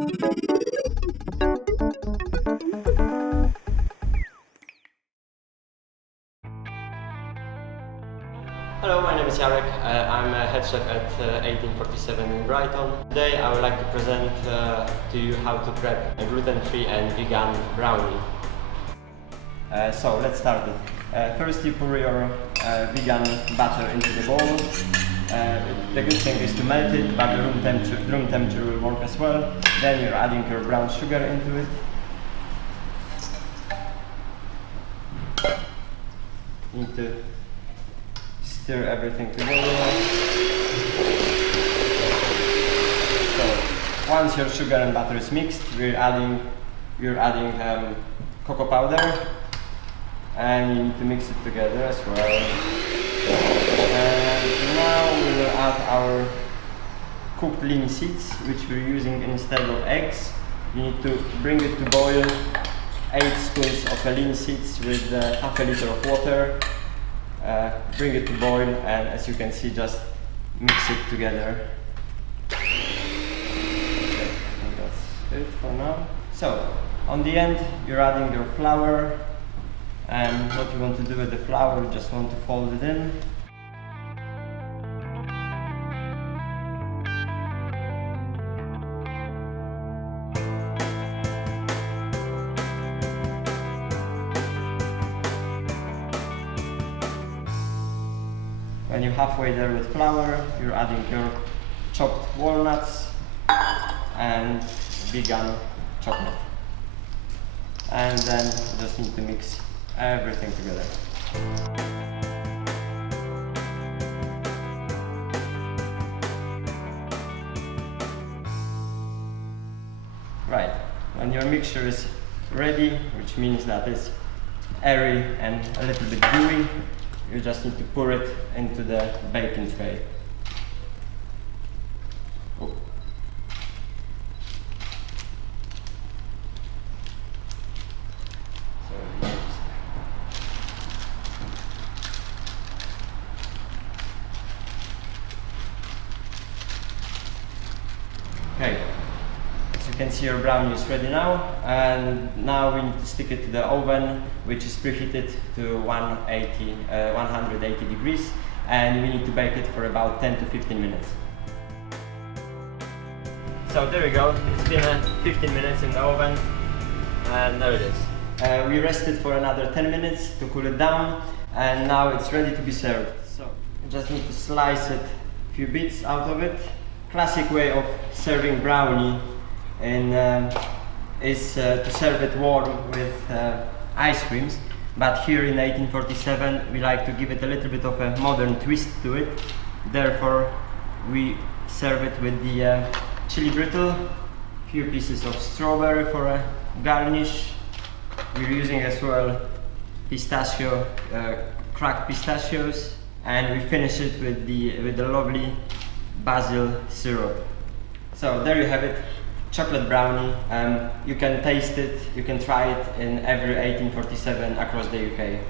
Hello, my name is Jarek. I'm a head chef at 1847 in Brighton. Today I would like to present to you how to prep a gluten-free and vegan brownie. So let's start it. First you pour your vegan batter into the bowl. The good thing is to melt it, but the room temperature will work as well. Then you're adding your brown sugar into it. You need to stir everything together. So once your sugar and butter is mixed, you're adding cocoa powder, and you need to mix it together as well. And now we will add our cooked linseeds, which we're using instead of eggs. You need to bring it to boil. 8 spoons of linseeds with half a liter of water. Bring it to boil, and as you can see, just mix it together. Okay, I think that's it for now. So on the end you're adding your flour, and what you want to do with the flour, you just want to fold it in. When you're halfway there with flour, you're adding your chopped walnuts and vegan chocolate. And then you just need to mix everything together. Right, when your mixture is ready, which means that it's airy and a little bit gooey, you just need to pour it into the baking tray. Oh. Okay, as you can see, your brownie is ready now, and now we need to stick it to the oven, which is preheated to 180 degrees, and we need to bake it for about 10 to 15 minutes. So there we go, it's been 15 minutes in the oven, and there it is. We rested for another 10 minutes to cool it down, and now it's ready to be served. So you just need to slice it, a few bits out of it. Classic way of serving brownie is to serve it warm with ice creams, but here in 1847 we like to give it a little bit of a modern twist to it. Therefore we serve it with the Chilli Brittle, a few pieces of strawberry for a garnish. We're using as well cracked pistachios, and we finish it with the lovely basil syrup. So there you have it, chocolate brownie. You can taste it, you can try it in every 1847 across the UK.